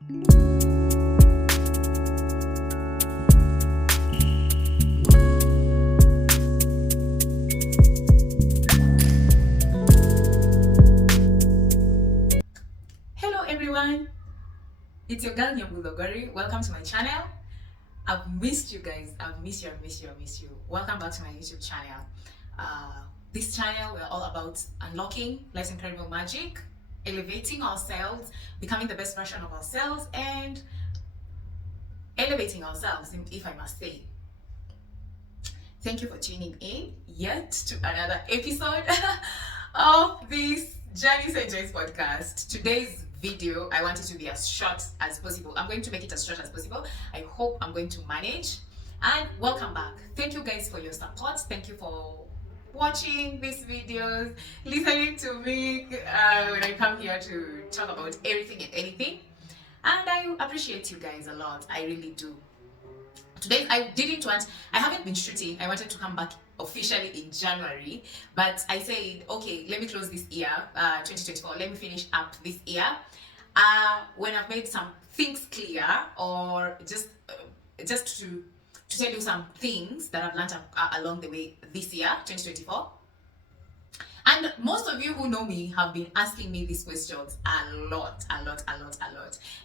Hello everyone, it's your girl Nyambulogori. Welcome to my channel. I've missed you guys. I've missed you. Welcome back to my YouTube channel. This channel, we're all about unlocking life's incredible magic, elevating ourselves, becoming the best version of ourselves, and elevating ourselves, if I must say. Thank you for tuning in yet to another episode of this Journey St. Joyce podcast. Today's video, I want it to be as short as possible. I'm going to make it as short as possible. I hope I'm going to manage. And welcome back. Thank you guys for your support. Thank you for watching these videos, listening to me when I come here to talk about everything and anything. And I appreciate you guys a lot. I really do. Today I haven't been shooting. I wanted to come back officially in January, but I said, okay, let me close this year, 2024, let me finish up this year when I've made some things clear, or just to tell you some things that I've learned along the way this year, 2024. And most of you who know me have been asking me these questions a lot. And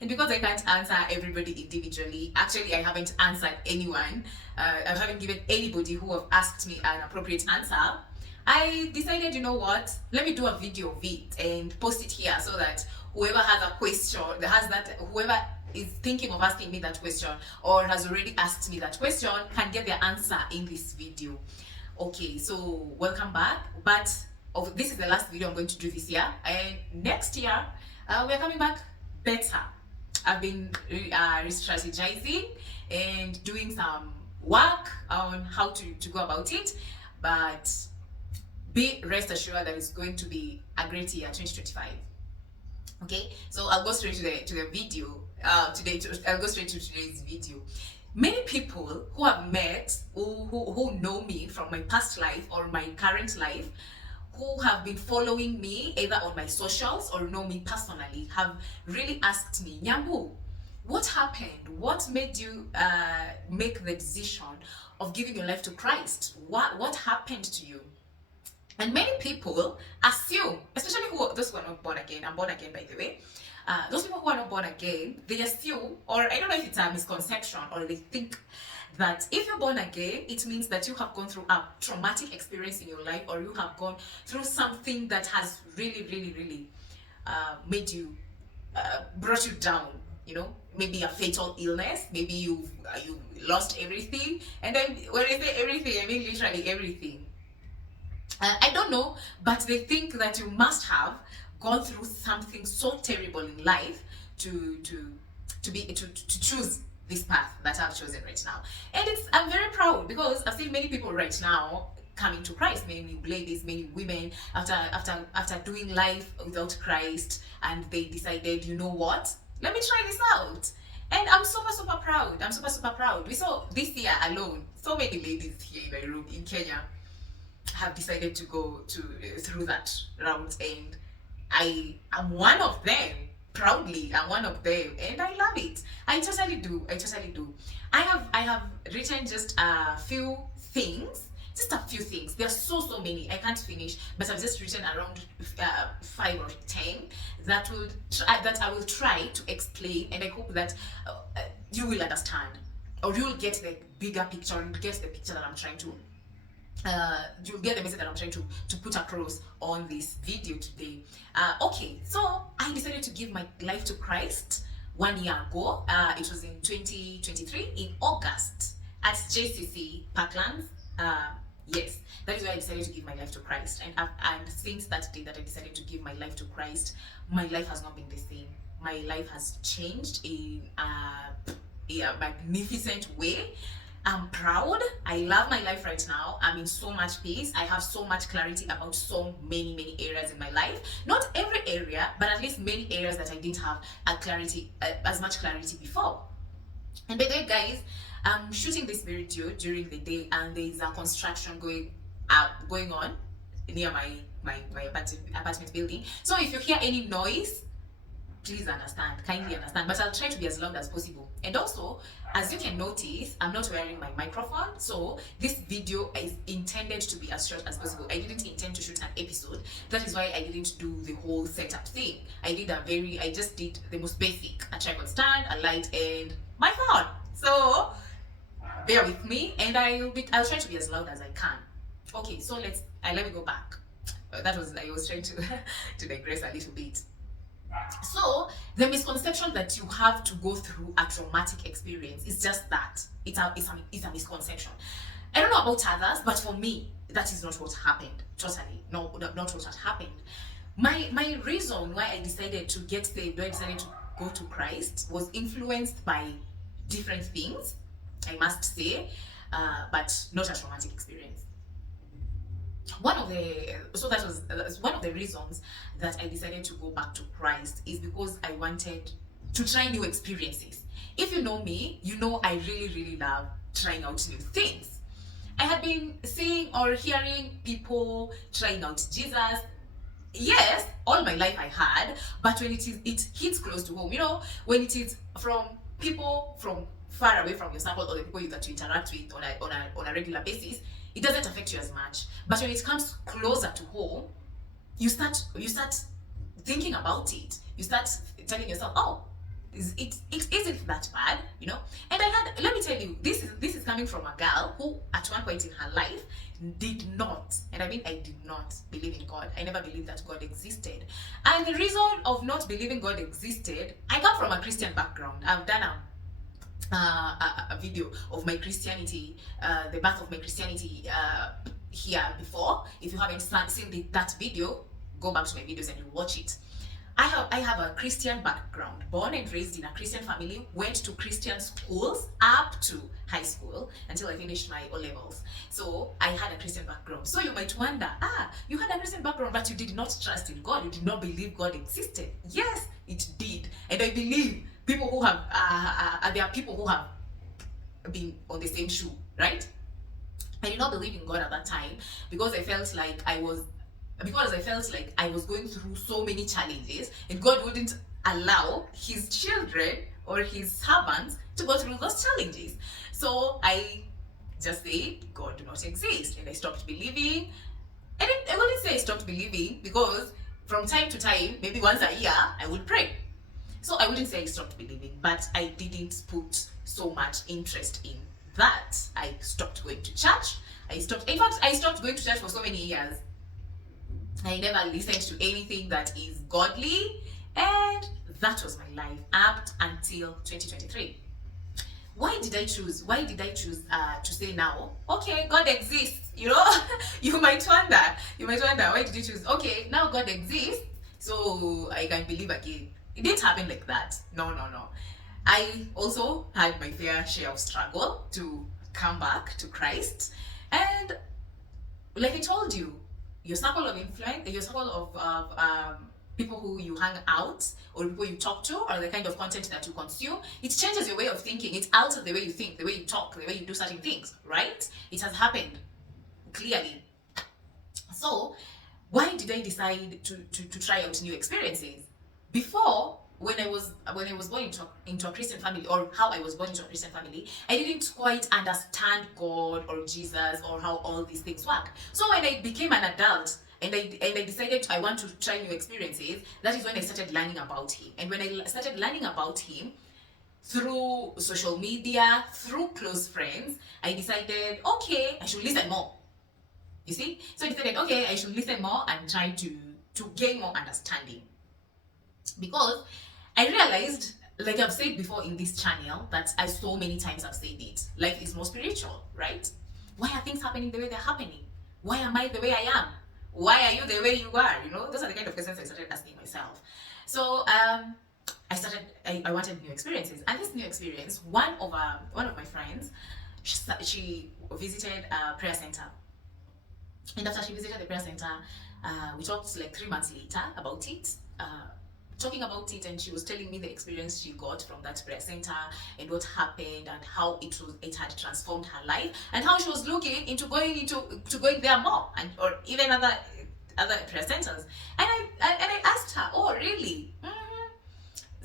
because I can't answer everybody individually, actually I haven't answered anyone. I haven't given anybody who have asked me an appropriate answer. I decided, you know what, let me do a video of it and post it here so that whoever has a question, whoever is thinking of asking me that question or has already asked me that question can get their answer in this video. Okay, so welcome back. But this is the last video I'm going to do this year, and next year we're coming back better. I've been re-strategizing and doing some work on how to go about it, but be rest assured that it's going to be a great year, 2025. Okay, so I'll go straight to the video today. I'll go straight to today's video. Many people who have met, who know me from my past life or my current life, who have been following me either on my socials or know me personally, have really asked me, Nyambu, what happened? What made you make the decision of giving your life to Christ? What happened to you? And many people assume, especially those who are not born again, I'm born again by the way, those people who are not born again, they assume, or I don't know if it's a misconception, or they think that if you're born again, it means that you have gone through a traumatic experience in your life, or you have gone through something that has really made you, brought you down, you know, maybe a fatal illness, maybe you lost everything. And then when I say everything, I mean literally everything. I don't know, but they think that you must have gone through something so terrible in life to choose this path that I've chosen right now. And I'm very proud because I've seen many people right now coming to Christ, many ladies, many women, after doing life without Christ, and they decided, you know what, let me try this out. And I'm super proud. I'm super proud. We saw this year alone, so many ladies here in Nairobi, in Kenya, have decided to go through that route, and I am one of them. Proudly, I'm one of them, and I love it. I totally do. I have written just a few things. There are so many. I can't finish, but I've just written around 5 or 10 that I will try to explain, and I hope that you will understand, or you will get the bigger picture, and get the picture that I'm trying to. You'll get the message that I'm trying to put across on this video today. Okay, so I decided to give my life to Christ 1 year ago. It was in 2023 in August at JCC Parklands. Yes, that is why I decided to give my life to Christ. And since that day that I decided to give my life to Christ, my life has not been the same. My life has changed in a magnificent way. I'm proud. I love my life right now. I'm in so much peace. I have so much clarity about so many areas in my life. Not every area, but at least many areas that I didn't have as much clarity before. And by the way, guys, I'm shooting this video during the day, and there's a construction going on near my apartment building. So if you hear any noise, please understand, kindly understand, but I'll try to be as loud as possible. And also, as you can notice, I'm not wearing my microphone, so this video is intended to be as short as possible. I didn't intend to shoot an episode. That is why I didn't do the whole setup thing. I just did the most basic: a tripod stand, a light, and my phone. So bear with me, and I'll try to be as loud as I can. Okay, so let me go back. I was trying to to digress a little bit. So the misconception that you have to go through a traumatic experience is just that. It's a misconception. I don't know about others, but for me, that is not what happened. Totally, no, not what had happened. My reason why I decided to get saved, why I decided to go to Christ, was influenced by different things, I must say, but not a traumatic experience. That was one of the reasons that I decided to go back to Christ, is because I wanted to try new experiences. If you know me, you know I really love trying out new things. I had been seeing or hearing people trying out Jesus. Yes, all my life I had, but when it hits close to home, when it is from people from far away from your circle, or the people that you interact with on a regular basis, it doesn't affect you as much. But when it comes closer to home, you start thinking about it. You start telling yourself, oh, it isn't that bad, And let me tell you, this is coming from a girl who at one point in her life did not, and I mean I did not believe in God. I never believed that God existed. And the reason of not believing God existed, I come from a Christian background. I've done a video of my Christianity, the birth of my Christianity, here before. If you haven't seen that video, go back to my videos and you watch it. I have a Christian background, born and raised in a Christian family, went to Christian schools up to high school until I finished my O-levels. So I had a Christian background. So you might wonder, you had a Christian background, but you did not trust in God. You did not believe God existed. Yes, it did. And I believe people who have, there are people who have been on the same shoe, right? I did not believe in God at that time because I felt like I was going through so many challenges, and God wouldn't allow his children or his servants to go through those challenges. So I just said, God do not exist, and I stopped believing. And I wouldn't say I stopped believing, because from time to time, maybe once a year, I would pray. So I wouldn't say I stopped believing, but I didn't put so much interest in that. I stopped going to church. I stopped going to church for so many years. I never listened to anything that is godly, and that was my life up until 2023. Why did I choose to say now, okay, God exists? You might wonder, why did you choose, okay, now God exists, so I can believe again? It didn't happen like that. No. I also had my fair share of struggle to come back to Christ. And like I told you, your circle of influence, your circle of people who you hang out, or people you talk to, or the kind of content that you consume, it changes your way of thinking. It alters the way you think, the way you talk, the way you do certain things, right? It has happened, clearly. So why did I decide to try out new experiences? Before, when I was born into a Christian family, or how I was born into a Christian family, I didn't quite understand God or Jesus or how all these things work. So when I became an adult and I decided I want to try new experiences, that is when I started learning about him. And when I started learning about him through social media, through close friends, I decided, okay, I should listen more. You see? So I decided, okay, I should listen more and try to gain more understanding. Because I realized, like I've said before in this channel, that so many times I've said it, life is more spiritual, right? Why are things happening the way they're happening? Why am I the way I am? Why are you the way you are? Those are the kind of questions I started asking myself. So I wanted new experiences. And this new experience, one of my friends, she visited a prayer center. And after she visited the prayer center, we talked like 3 months later about it. Talking about it, and she was telling me the experience she got from that prayer center and what happened and how it had transformed her life, and how she was looking into going there more, or even other prayer centers. And I asked her, oh really?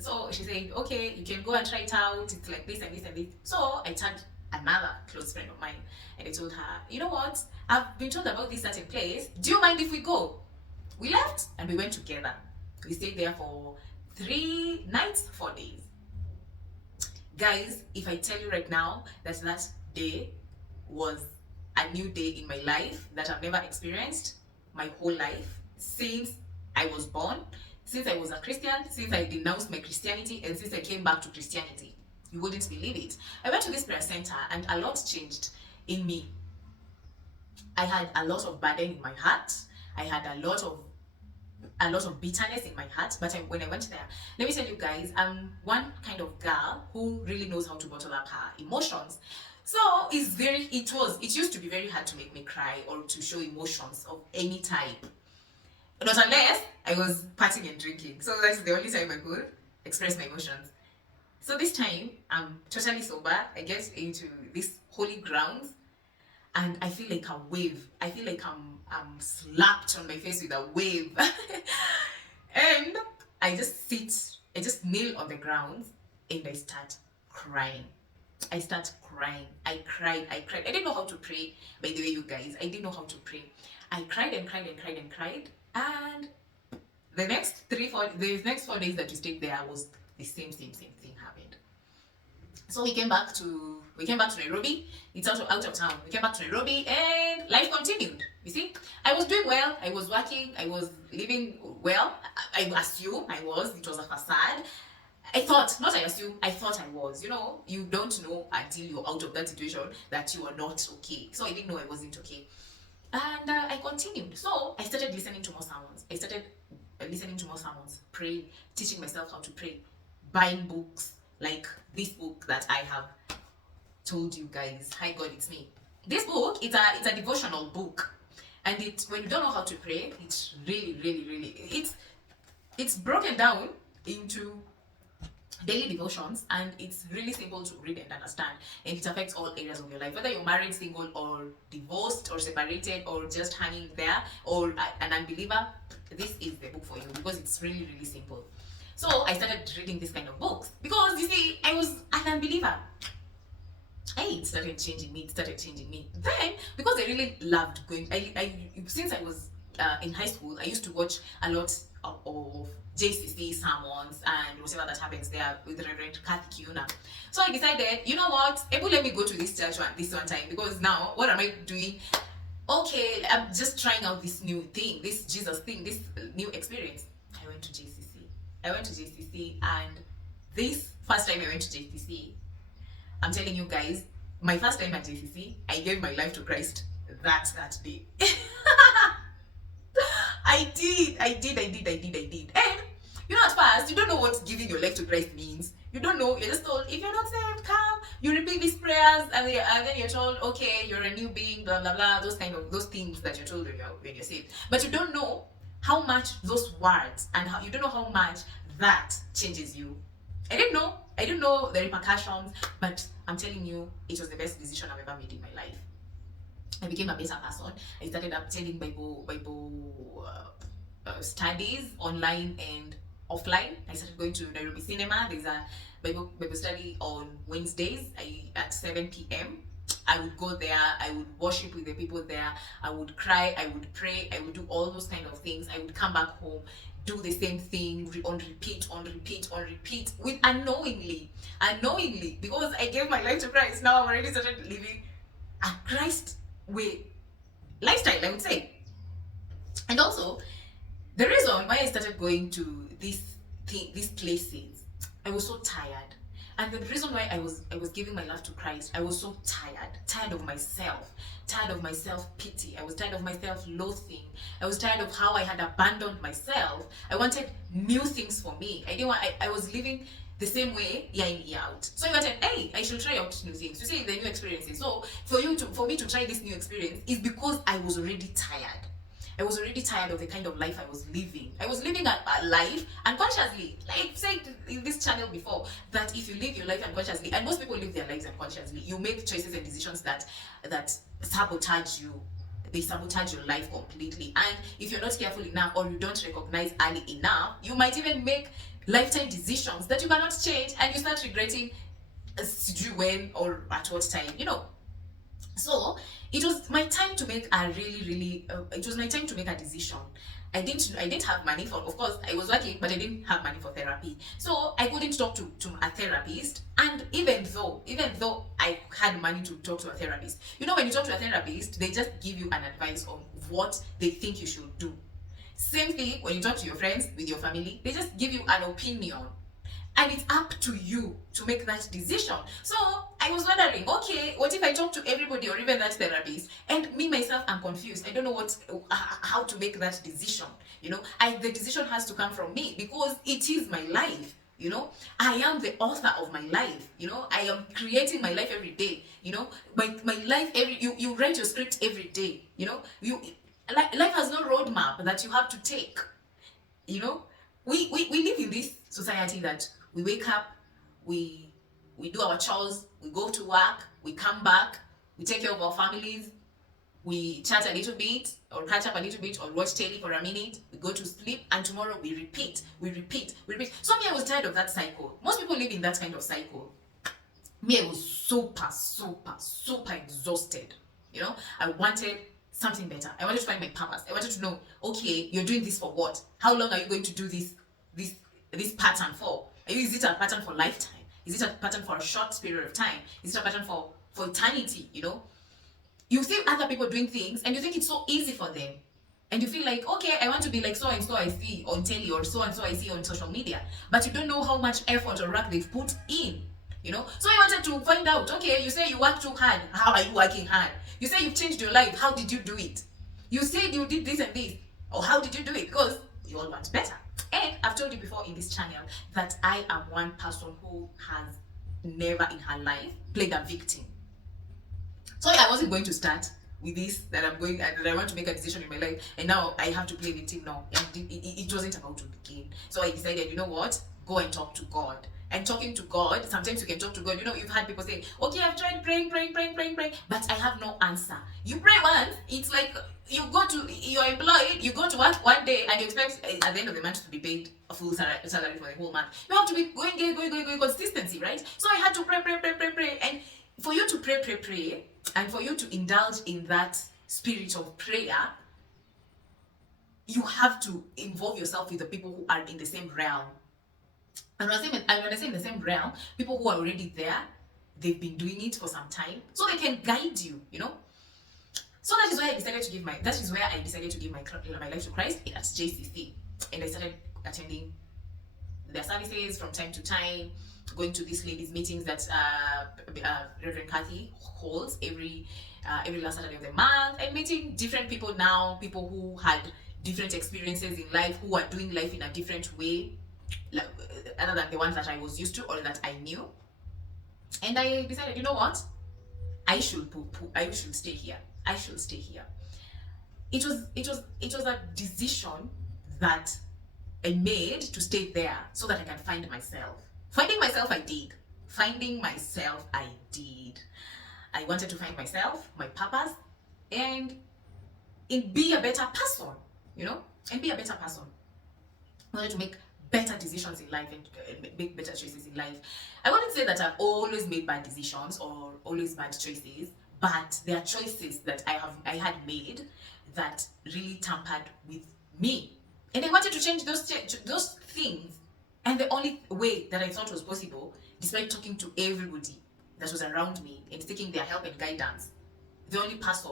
So she said, okay, you can go and try it out. It's like this and this and this. So I tagged another close friend of mine and I told her, you know what? I've been told about this certain place. Do you mind if we go? We left and we went together. We stayed there for 3 nights, 4 days. Guys, if I tell you right now that that day was a new day in my life that I've never experienced my whole life since I was born, since I was a Christian, since I denounced my Christianity, and since I came back to Christianity. You wouldn't believe it. I went to this prayer center and a lot changed in me. I had a lot of burden in my heart. I had a lot of bitterness in my heart. But when I went there, let me tell you guys, I'm one kind of girl who really knows how to bottle up her emotions. So it used to be very hard to make me cry or to show emotions of any type. Not unless I was partying and drinking. So that's the only time I could express my emotions. So this time, I'm totally sober. I get into these holy grounds and I feel like a wave. I feel like I'm slapped on my face with a wave. And I just kneel on the ground and I start crying. I cried. I didn't know how to pray, by the way, you guys. I didn't know how to pray. I cried and cried and cried and cried. And the next 4 days that we stayed there was the same thing happened. So we came back to Nairobi. It's out of town. We came back to Nairobi and life continued. You see, I was doing well. I was working. I was living well. I assume I was. It was a facade. I thought I was. You know, you don't know until you're out of that situation that you are not okay. So I didn't know I wasn't okay. And I continued. So I started listening to more sermons. Praying, teaching myself how to pray, buying books like this book that I have told you guys. Hi God, it's me. This book, it's a devotional book, and when you don't know how to pray, it's really it's broken down into daily devotions, and it's really simple to read and understand, and it affects all areas of your life, whether you're married, single, or divorced, or separated, or just hanging there, or an unbeliever. This is the book for you because it's really simple. So I started reading this kind of books because, you see, I was an unbeliever. It started changing me. Then, because I really loved going, since I was in high school, I used to watch a lot of JCC sermons and whatever that happens there with Reverend Kathy Kiuna. So I decided, you know what, let me go to this church this one time, because now what am I doing? Okay, I'm just trying out this new thing, this Jesus thing, this new experience. I went to JCC, and this first time I went to JCC, I'm telling you guys, my first time at JCC, I gave my life to Christ that day. I did. And you know, at first, you don't know what giving your life to Christ means. You don't know. You're just told, if you're not saved, come. You repeat these prayers, and then you're told, okay, you're a new being, blah blah blah. Those things that you're told when you're saved. But you don't know how much those words and you don't know how much that changes you. I didn't know the repercussions, but I'm telling you, it was the best decision I've ever made in my life. I became a better person. I started attending Bible studies online and offline. I started going to Nairobi Cinema. There's a Bible study on Wednesdays at 7 p.m. I would go there. I would worship with the people there. I would cry. I would pray. I would do all those kind of things. I would come back home, do the same thing on repeat with unknowingly, because I gave my life to Christ. Now I've already started living a Christ way lifestyle, I would say. And also, the reason why I started going to these places, I was so tired. And the reason why I was giving my life to Christ, I was so tired of myself, tired of my self-pity. I was tired of my self-loathing. I was tired of how I had abandoned myself. I wanted new things for me. I was living the same way year in, year out. So I wanted, hey, I should try out new things, to see the new experiences. So for me to try this new experience is because I was already tired. I was already tired of the kind of life I was living. I was living a life unconsciously. Like I've said in this channel before, that if you live your life unconsciously, and most people live their lives unconsciously, you make choices and decisions that sabotage you. They sabotage your life completely. And if you're not careful enough, or you don't recognize early enough, you might even make lifetime decisions that you cannot change, and you start regretting when or at what time, So it was my time to make a it was my time to make a decision. I didn't have money for, of course I was working, but I didn't have money for therapy, so I couldn't talk to a therapist. And even though I had money to talk to a therapist, when you talk to a therapist, they just give you an advice on what they think you should do. Same thing when you talk to your friends, with your family, they just give you an opinion, and it's up to you to make that decision. So I was wondering, okay, what if I talk to everybody or even that therapist, and me myself, I'm confused. I don't know how to make that decision. The decision has to come from me, because it is my life. I am the author of my life. I am creating my life every day. My life, you write your script every day. Life has no roadmap that you have to take. We live in this society that we wake up, we do our chores, we go to work, we come back, we take care of our families, we chat a little bit or catch up a little bit or watch telly for a minute, we go to sleep, and tomorrow we repeat. So me, I was tired of that cycle. Most people live in that kind of cycle. Me, I was super exhausted. I wanted something better. I wanted to find my purpose. I wanted to know, okay, you're doing this for what? How long are you going to do this pattern for? Is it a pattern for lifetime? Is it a pattern for a short period of time? Is it a pattern for eternity? You see other people doing things, and you think it's so easy for them. And you feel like, okay, I want to be like so and so I see on telly, or so and so I see on social media. But you don't know how much effort or work they've put in. So I wanted to find out, okay, you say you work too hard. How are you working hard? You say you've changed your life. How did you do it? You said you did this and this. Or how did you do it? Because you all want better. And I've told you before in this channel that I am one person who has never in her life played a victim. So I wasn't going to start with this, that I want to make a decision in my life, and now I have to play victim. No, it wasn't about to begin. So I decided, you know what? Go and talk to God. And talking to God, sometimes you can talk to God. You've had people say, okay, I've tried praying, but I have no answer. You pray once, it's like you're employed, you go to work one day, and you expect at the end of the month to be paid a full salary for the whole month. You have to be going, consistency, right? So I had to pray. And for you to pray, and for you to indulge in that spirit of prayer, you have to involve yourself with the people who are in the same realm. And when I say in the same realm, people who are already there, they've been doing it for some time, so they can guide you. So that is why I decided to give my life to Christ at JCC, and I started attending their services from time to time, going to these ladies' meetings that Reverend Kathy holds every last Saturday of the month, and meeting different people now, people who had different experiences in life, who are doing life in a different way, other than the ones that I was used to or that I knew. And I decided, you know what? I should stay here. I should stay here. It was a decision that I made to stay there so that I can find myself. Finding myself, I did. I wanted to find myself, my purpose, and be a better person, and be a better person. I wanted to make better decisions in life and make better choices in life. I wouldn't say that I've always made bad decisions or always bad choices, but there are choices that I had made that really tampered with me, and I wanted to change those things. And the only way that I thought was possible, despite talking to everybody that was around me and seeking their help and guidance, the only person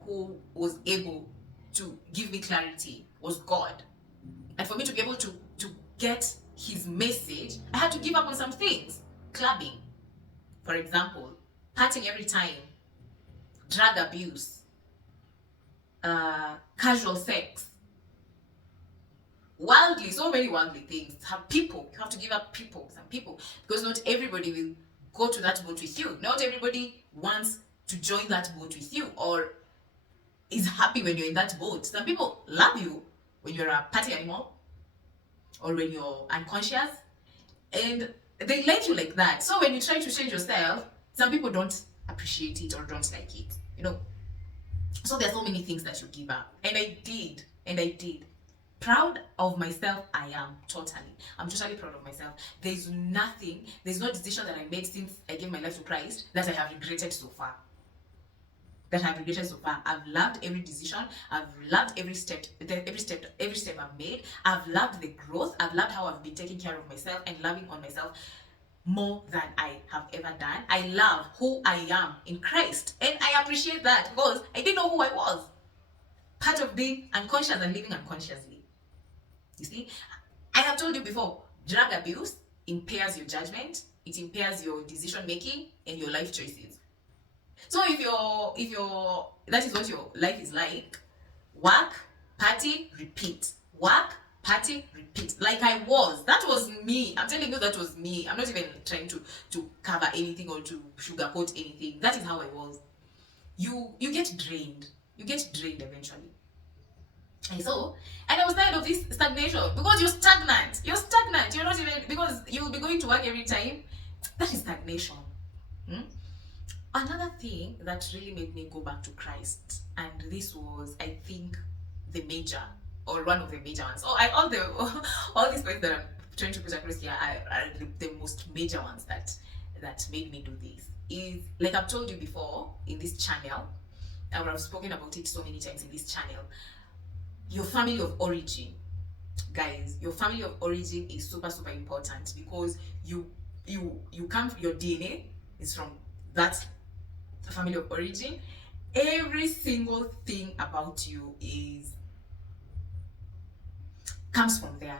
who was able to give me clarity was God. And for me to be able to get his message, I had to give up on some things. Clubbing, for example, partying every time, drug abuse, casual sex, so many worldly things. You have to give up some people, because not everybody will go to that boat with you. Not everybody wants to join that boat with you or is happy when you're in that boat. Some people love you when you're a party animal or when you're unconscious, and they like you like that. So when you try to change yourself, some people don't appreciate it or don't like it. So there are so many things that you give up, and I did. Proud of myself, I am totally. I'm totally proud of myself. There's no decision that I made since I gave my life to Christ that I have regretted so far. I've loved every decision. I've loved every step I've made. I've loved the growth. I've loved how I've been taking care of myself and loving on myself more than I have ever done. I love who I am in Christ, and I appreciate that because I didn't know who I was. Part of being unconscious and living unconsciously. You see, I have told you before, drug abuse impairs your judgment, it impairs your decision making and your life choices. So if you're that is what your life is like, work, party, repeat. Work, party, repeat. Like I was. That was me. I'm telling you, that was me. I'm not even trying to cover anything or to sugarcoat anything. That is how I was. You get drained. You get drained eventually. And I was tired of this stagnation because you're stagnant. You're stagnant. You're not even, because you'll be going to work every time. That is stagnation. Another thing that really made me go back to Christ, and this was, I think, the major or one of the major ones. All these points that I'm trying to put across here are the most major ones that made me do this. Is, like I've told you before in this channel, and I've spoken about it so many times in this channel. Your family of origin, guys, your family of origin is super important because you come, your DNA is from that family of origin. Every single thing about you comes from there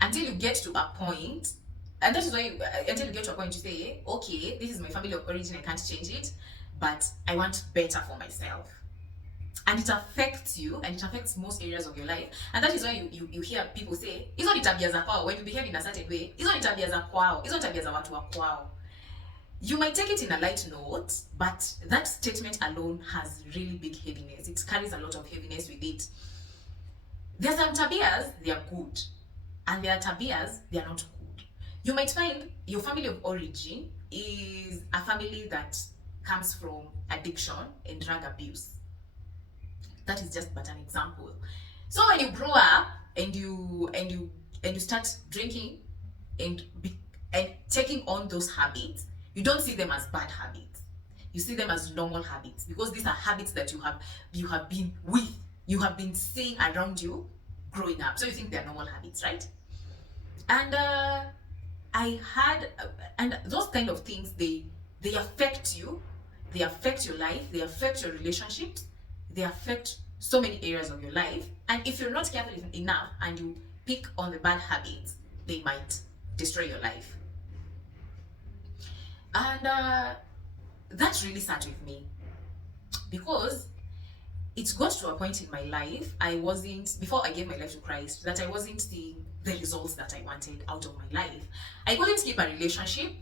until you get to a point, and that is why until you get to a point you say, okay, this is my family of origin, I can't change it, but I want better for myself. And it affects you, and it affects most areas of your life. And that is why you hear people say, hizo ni tabia za kwao. When you behave in a certain way, hizo ni tabia za kwao, hizo tabia za watu wa kwao. You might take it in a light note, but that statement alone has really big heaviness. It carries a lot of heaviness with it. There are some tabias, they are good, and there are tabias, they are not good. You might find your family of origin is a family that comes from addiction and drug abuse. That is just but an example. So when you grow up and you start drinking and taking on those habits, you don't see them as bad habits. You see them as normal habits, because these are habits that you have been seeing around you growing up. So you think they're normal habits, right? And and those kind of things, they affect you, they affect your life, they affect your relationships, they affect so many areas of your life. And if you're not careful enough and you pick on the bad habits, they might destroy your life. And that really sat with me, because it got to a point in my life, before I gave my life to Christ, that I wasn't seeing the results that I wanted out of my life. I couldn't keep a relationship,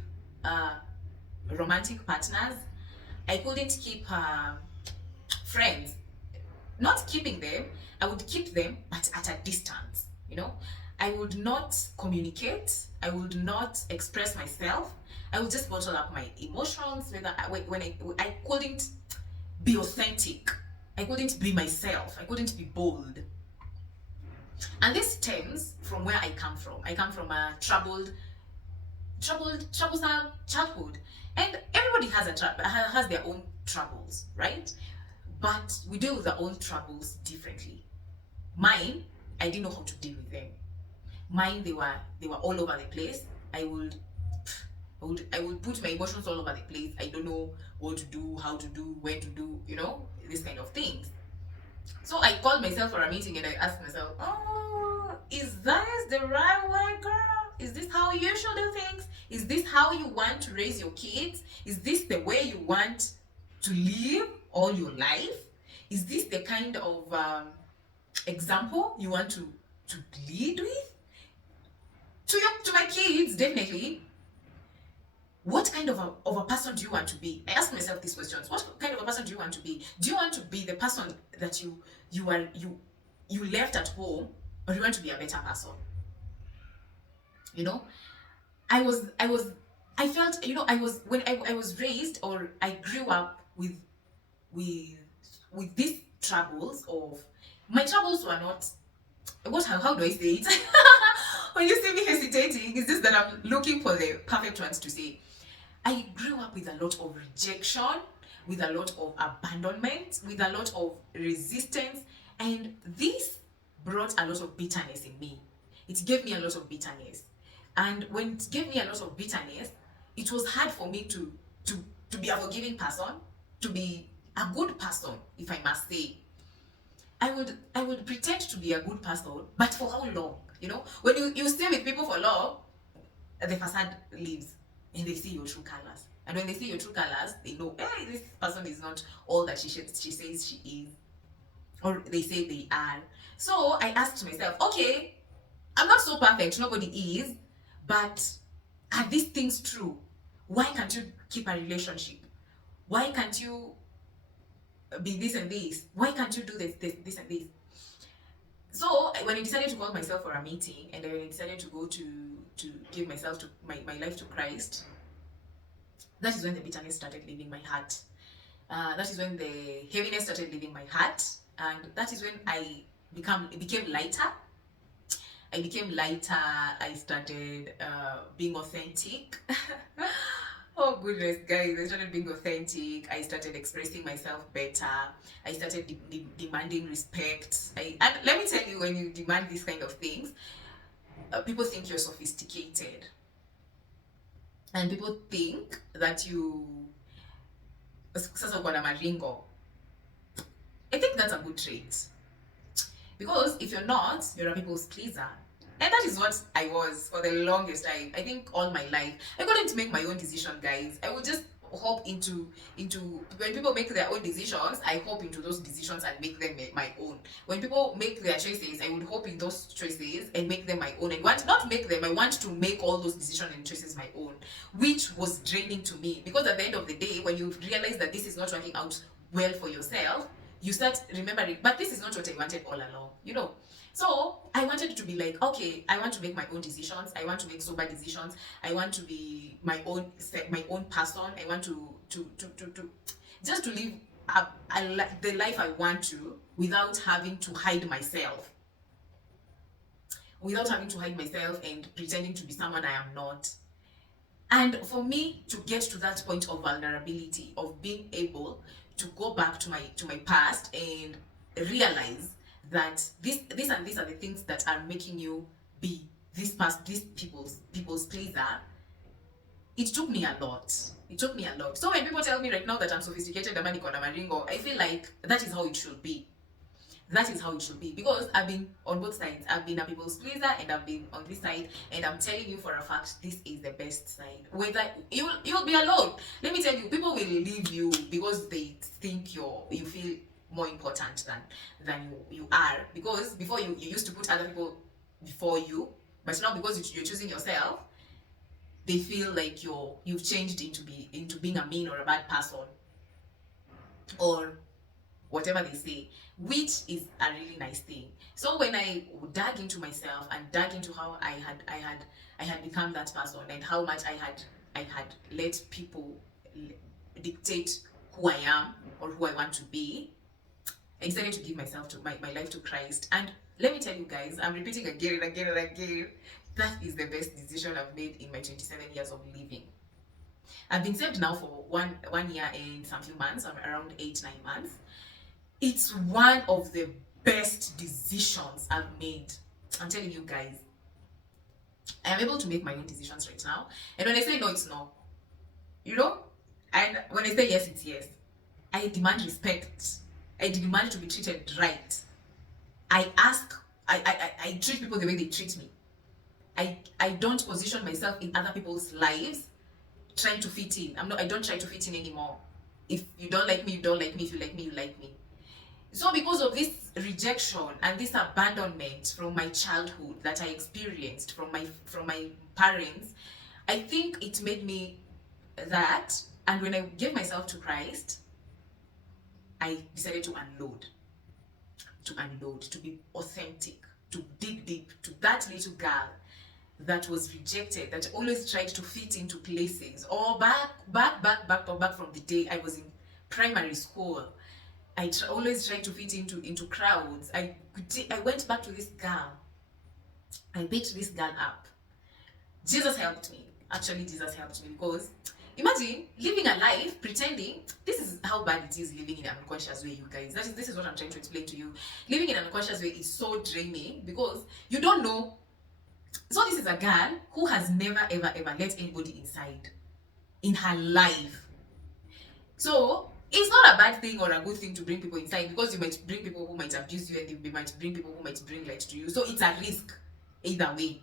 romantic partners. I couldn't keep friends. Not keeping them, I would keep them, but at a distance. I would not communicate. I would not express myself. I would just bottle up my emotions. When I couldn't be authentic. I couldn't be myself. I couldn't be bold. And this stems from where I come from. I come from a troublesome childhood. And everybody has their own troubles, right? But we deal with our own troubles differently. Mine, I didn't know how to deal with them. Mine, they were all over the place. I would put my emotions all over the place. I don't know what to do, how to do, when to do, this kind of things. So I called myself for a meeting and I asked myself, is this the right way, girl? Is this how you should do things? Is this how you want to raise your kids? Is this the way you want to live all your life? Is this the kind of example you want to lead with? To my kids, definitely. What kind of a person do you want to be? I ask myself these questions. What kind of a person do you want to be? Do you want to be the person that you left at home, or do you want to be a better person? I felt, when I was raised, or I grew up with these troubles. My troubles were not how do I say it? When you see me hesitating, it's just that I'm looking for the perfect words to say. I grew up with a lot of rejection, with a lot of abandonment, with a lot of resistance, and this brought a lot of bitterness in me. It gave me a lot of bitterness. And when it gave me a lot of bitterness, it was hard for me to be a forgiving person, to be a good person, if I must say. I would pretend to be a good person, but for how long? When you stay with people for long, the facade leaves and they see your true colors. And when they see your true colors, they know, hey, this person is not all that she says she is, or they say they are. So I asked myself, okay, I'm not so perfect, nobody is, but are these things true? Why can't you keep a relationship? Why can't you be this and this? Why can't you do this and this? So when I decided to call myself for a meeting, and when I decided to go to give myself to my life to Christ, that is when the bitterness started leaving my heart. That is when the heaviness started leaving my heart, and that is when I became lighter. I became lighter. I started being authentic. Oh goodness, guys! I started being authentic. I started expressing myself better. I started demanding respect. And let me tell you, when you demand these kind of things, people think you're sophisticated, and people think that you sasa uko na maringo. I think that's a good trait, because if you're not, you're a people's pleaser. And that is what I was for the longest time. I think all my life. I couldn't make my own decision, guys. I would just hop into when people make their own decisions, I hop into those decisions and make them my own. When people make their choices, I would hop in those choices and make them my own. And want not make them, I want to make all those decisions and choices my own, which was draining to me, because at the end of the day, when you realize that this is not working out well for yourself, you start remembering, but this is not what I wanted all along. So I wanted to be like, okay, I want to make my own decisions. I want to make sober decisions. I want to be my own person. I want to just to live the life I want to, without having to hide myself. Without having to hide myself and pretending to be someone I am not. And for me to get to that point of vulnerability, of being able to go back to my past and realize that these and these are the things that are making you be these people's pleaser, it took me a lot. So when people tell me right now that I'm sophisticated, I'm niko na maringo, I feel like that is how it should be. Because I've been on both sides. I've been a people's pleaser and I've been on this side, and I'm telling you for a fact, this is the best side. Whether you'll be alone, let me tell you, people will leave you because they think you feel more important than you are, because before you used to put other people before you, but now because you're choosing yourself, they feel like you've changed into being a mean or a bad person, or whatever they say, which is a really nice thing. So when I dug into myself and dug into how I had become that person, and how much I had let people dictate who I am or who I want to be, I decided to give myself to my life to Christ. And let me tell you guys, I'm repeating again and again and again, that is the best decision I've made in my 27 years of living. I've been saved now for one year and some few months, around 8-9 months. It's one of the best decisions I've made. I'm telling you guys, I am able to make my own decisions right now. And when I say no, it's no. And when I say yes, it's yes. I demand respect. I demand to be treated right. I treat people the way they treat me. I don't position myself in other people's lives trying to fit in. I don't try to fit in anymore. If you don't like me, you don't like me. If you like me, you like me. So because of this rejection and this abandonment from my childhood that I experienced from my parents, I think it made me that. And when I gave myself to Christ, I decided to unload, to be authentic, to dig deep to that little girl that was rejected, that always tried to fit into places, or back from the day I was in primary school. always try to fit into crowds. I went back to this girl. I beat this girl up. Jesus helped me. Actually, Jesus helped me, because imagine living a life pretending. This is how bad it is living in an unconscious way, you guys. This is what I'm trying to explain to you. Living in an unconscious way is so draining, because you don't know. So this is a girl who has never ever ever let anybody inside in her life. So it's not a bad thing or a good thing to bring people inside, because you might bring people who might abuse you, and they might bring people who might bring light to you. So it's a risk either way.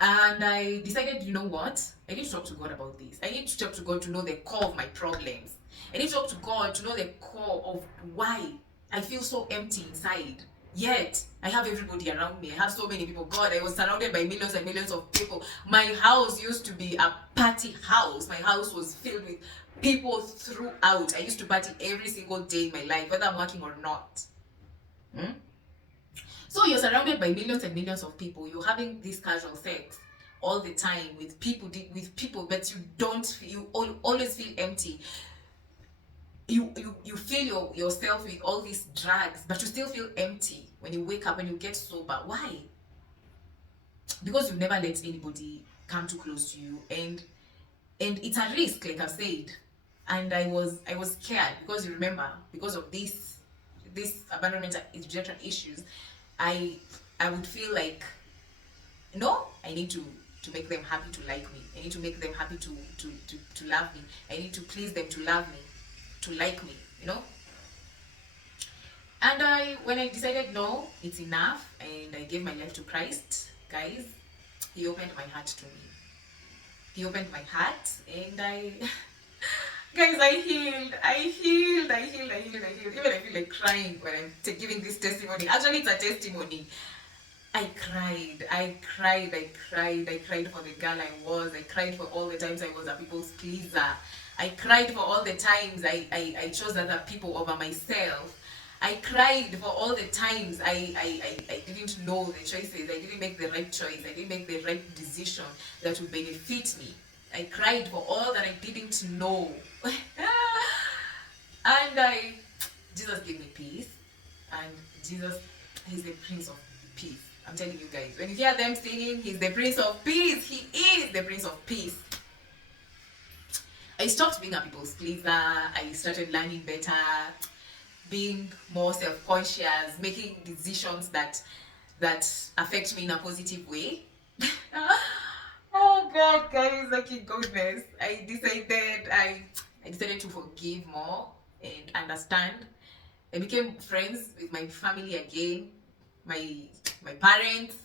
And I decided, you know what? I need to talk to God about this. I need to talk to God to know the core of my problems. I need to talk to God to know the core of why I feel so empty inside. Yet, I have everybody around me. I have so many people. God, I was surrounded by millions and millions of people. My house used to be a party house. My house was filled with people throughout. I used to party every single day in my life, whether I'm working or not. So you're surrounded by millions and millions of people. You're having this casual sex all the time with people, but you always feel empty. You fill yourself with all these drugs, but you still feel empty when you wake up and you get sober. Why? Because you've never let anybody come too close to you, and it's a risk, like I've said. And I was scared, because you remember, because of this abandonment and rejection issues, I would feel like, no, I need to make them happy to like me. I need to make them happy to love me. I need to please them to love me, to like me, you know. And when I decided, no, it's enough, and I gave my life to Christ, guys, he opened my heart to me. He opened my heart, and guys, I healed. Even I feel like crying when I'm giving this testimony. Actually, it's a testimony. I cried for the girl I was. I cried for all the times I was a people's pleaser. I cried for all the times I chose other people over myself. I cried for all the times I didn't know the choices. I didn't make the right choice. I didn't make the right decision that would benefit me. I cried for all that I didn't know. And Jesus gave me peace. And Jesus, he's the Prince of Peace. I'm telling you guys, when you hear them singing, he's the Prince of Peace. He is the Prince of Peace. I stopped being a people's pleaser. I started learning better, being more self-conscious, making decisions that affect me in a positive way. Oh God, guys, like goodness. I decided to forgive more and understand. I became friends with my family again, my parents.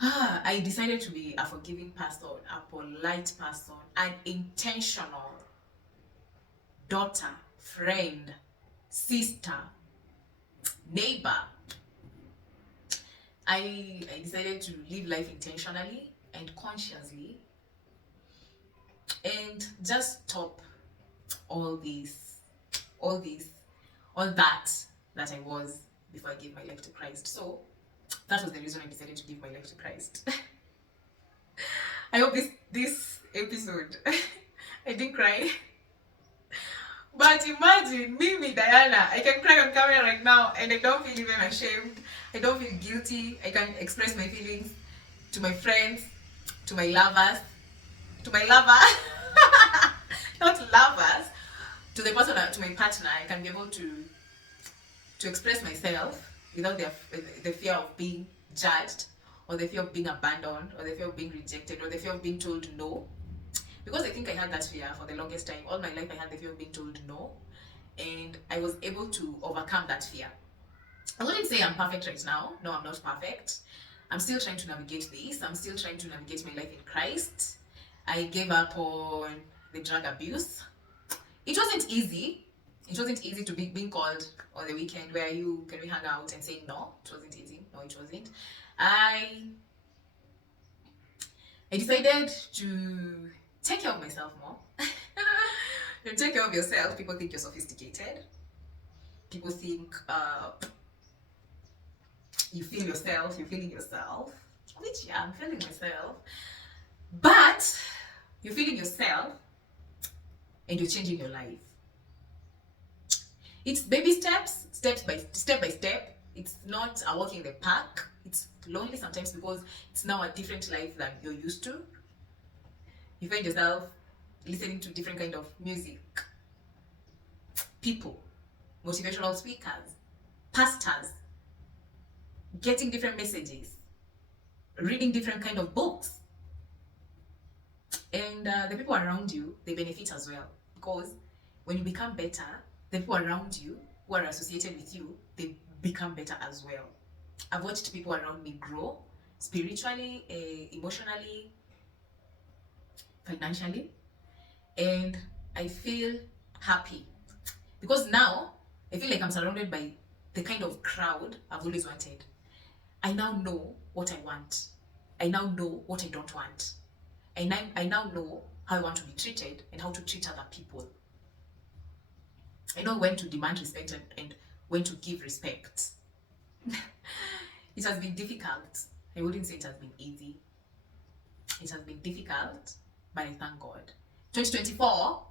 I decided to be a forgiving person, a polite person, an intentional daughter, friend, sister, neighbor. I decided to live life intentionally and consciously, and just stop all that I was before I gave my life to Christ. So that was the reason I decided to give my life to Christ. I hope this episode I didn't cry. But imagine me, Diana. I can cry on camera right now, and I don't feel even ashamed. I don't feel guilty. I can express my feelings to my friends, to my lovers, to my lover, not lovers, to the person, to my partner. I can be able to express myself without the fear of being judged, or the fear of being abandoned, or the fear of being rejected, or the fear of being told no. Because I think I had that fear for the longest time. All my life I had the fear of being told no, and I was able to overcome that fear. I wouldn't say I'm perfect right now. No, I'm not perfect. I'm still trying to navigate this. I'm still trying to navigate my life in Christ. I gave up on the drug abuse. It wasn't easy. It wasn't easy to be being called on the weekend, can we hang out, and say no. It wasn't easy. No, it wasn't. I decided to take care of myself more. You take care of yourself. People think you're sophisticated. People think you feel yourself. You're feeling yourself. Which, yeah, I'm feeling myself. But you're feeling yourself, and you're changing your life. It's baby steps, step by step. It's not a walk in the park. It's lonely sometimes because it's now a different life than you're used to. You find yourself listening to different kind of music, people, motivational speakers, pastors, getting different messages, reading different kind of books, and the people around you, they benefit as well, because when you become better, the people around you who are associated with you, they become better as well. I've watched people around me grow spiritually, emotionally, financially, and I feel happy because now I feel like I'm surrounded by the kind of crowd I've always wanted. I now know what I want. I now know what I don't want. I now know how I want to be treated and how to treat other people. I know when to demand respect and when to give respect. It has been difficult. I wouldn't say it has been easy. It has been difficult, but I thank God. 2024,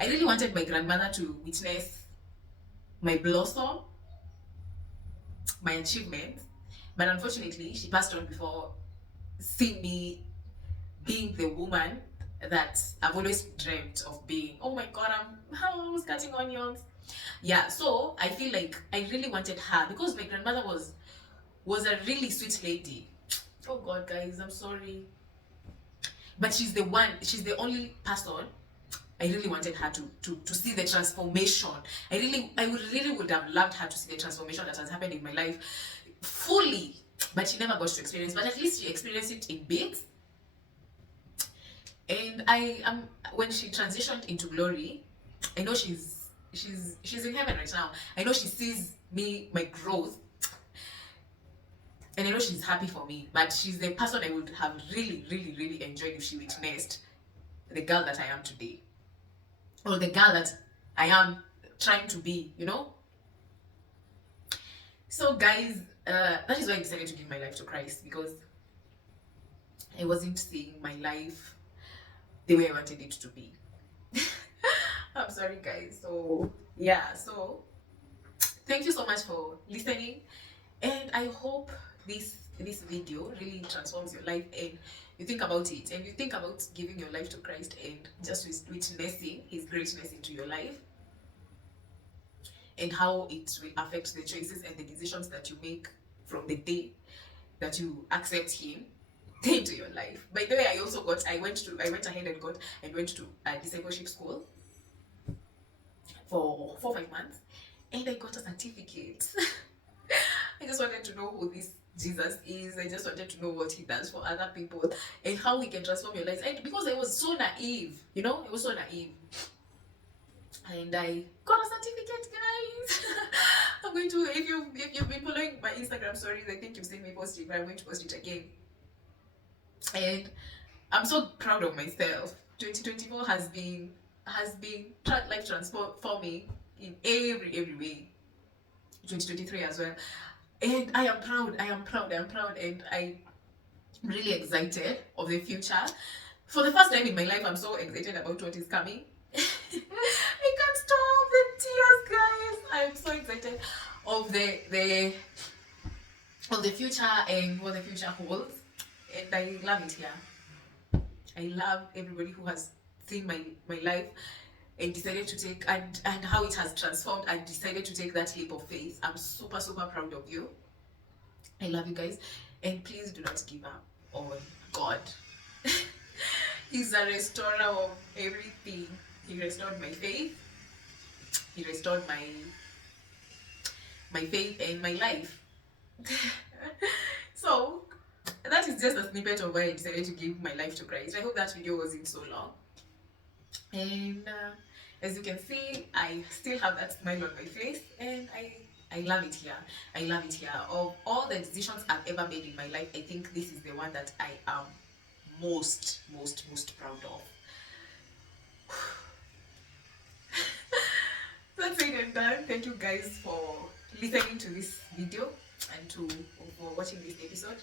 I really wanted my grandmother to witness my blossom, my achievements, but unfortunately, she passed on before seeing me being the woman that I've always dreamt of being. Oh my God, I was cutting onions. Yeah, so I feel like I really wanted her because my grandmother was a really sweet lady. Oh God, guys, I'm sorry, but she's the only person I really wanted her to see the transformation. I really would have loved her to see the transformation that has happened in my life fully, but she never got to experience. But at least she experienced it in bits. And I am when she transitioned into glory, I know she's in heaven right now. I know she sees me, my growth, and I know she's happy for me. But she's the person I would have really, really, really enjoyed if she witnessed the girl that I am today, or the girl that I am trying to be, you know? So, guys, that is why I decided to give my life to Christ, because I wasn't seeing my life the way I wanted it to be. I'm sorry, guys. So, yeah, so thank you so much for listening, and I hope this video really transforms your life and you think about it and you think about giving your life to Christ and just witnessing his greatness into your life and how it will affect the choices and the decisions that you make from the day that you accept him into your life. By the way, I went ahead and went to a discipleship school for 4 5 months, and I got a certificate. I just wanted to know who this Jesus is. I just wanted to know what he does for other people and how he can transform your lives. And because I was so naive, I was so naive. And I got a certificate, guys. I'm going to, if you've been following my Instagram stories, I think you've seen me post it, but I'm going to post it again. And I'm so proud of myself. 2024 has been life transforming in every way. 2023 as well. And I am proud, and I'm really excited of the future. For the first time in my life, I'm so excited about what is coming. I can't stop the tears, guys. I'm so excited of the future and what the future holds. And I love it here. I love everybody who has seen my life and decided to take and how it has transformed and decided to take that leap of faith. I'm super proud of you. I love you guys, and please do not give up on God. He's a restorer of everything. He restored my faith. He restored my faith and my life. So that is just a snippet of why I decided to give my life to Christ. I hope that video wasn't so long. And as you can see, I still have that smile on my face, and I love it here. I love it here. Of all the decisions I've ever made in my life, I think this is the one that I am most proud of. That's it and done. Thank you guys for listening to this video and for watching this episode.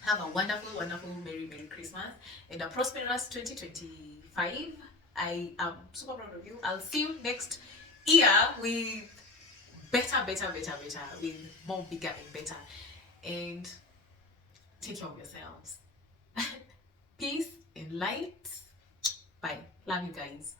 Have a wonderful Merry Christmas and a prosperous 2025. I am super proud of you. I'll see you next here with better, with more bigger and better. And take care of yourselves. Peace and light. Bye. Love you guys.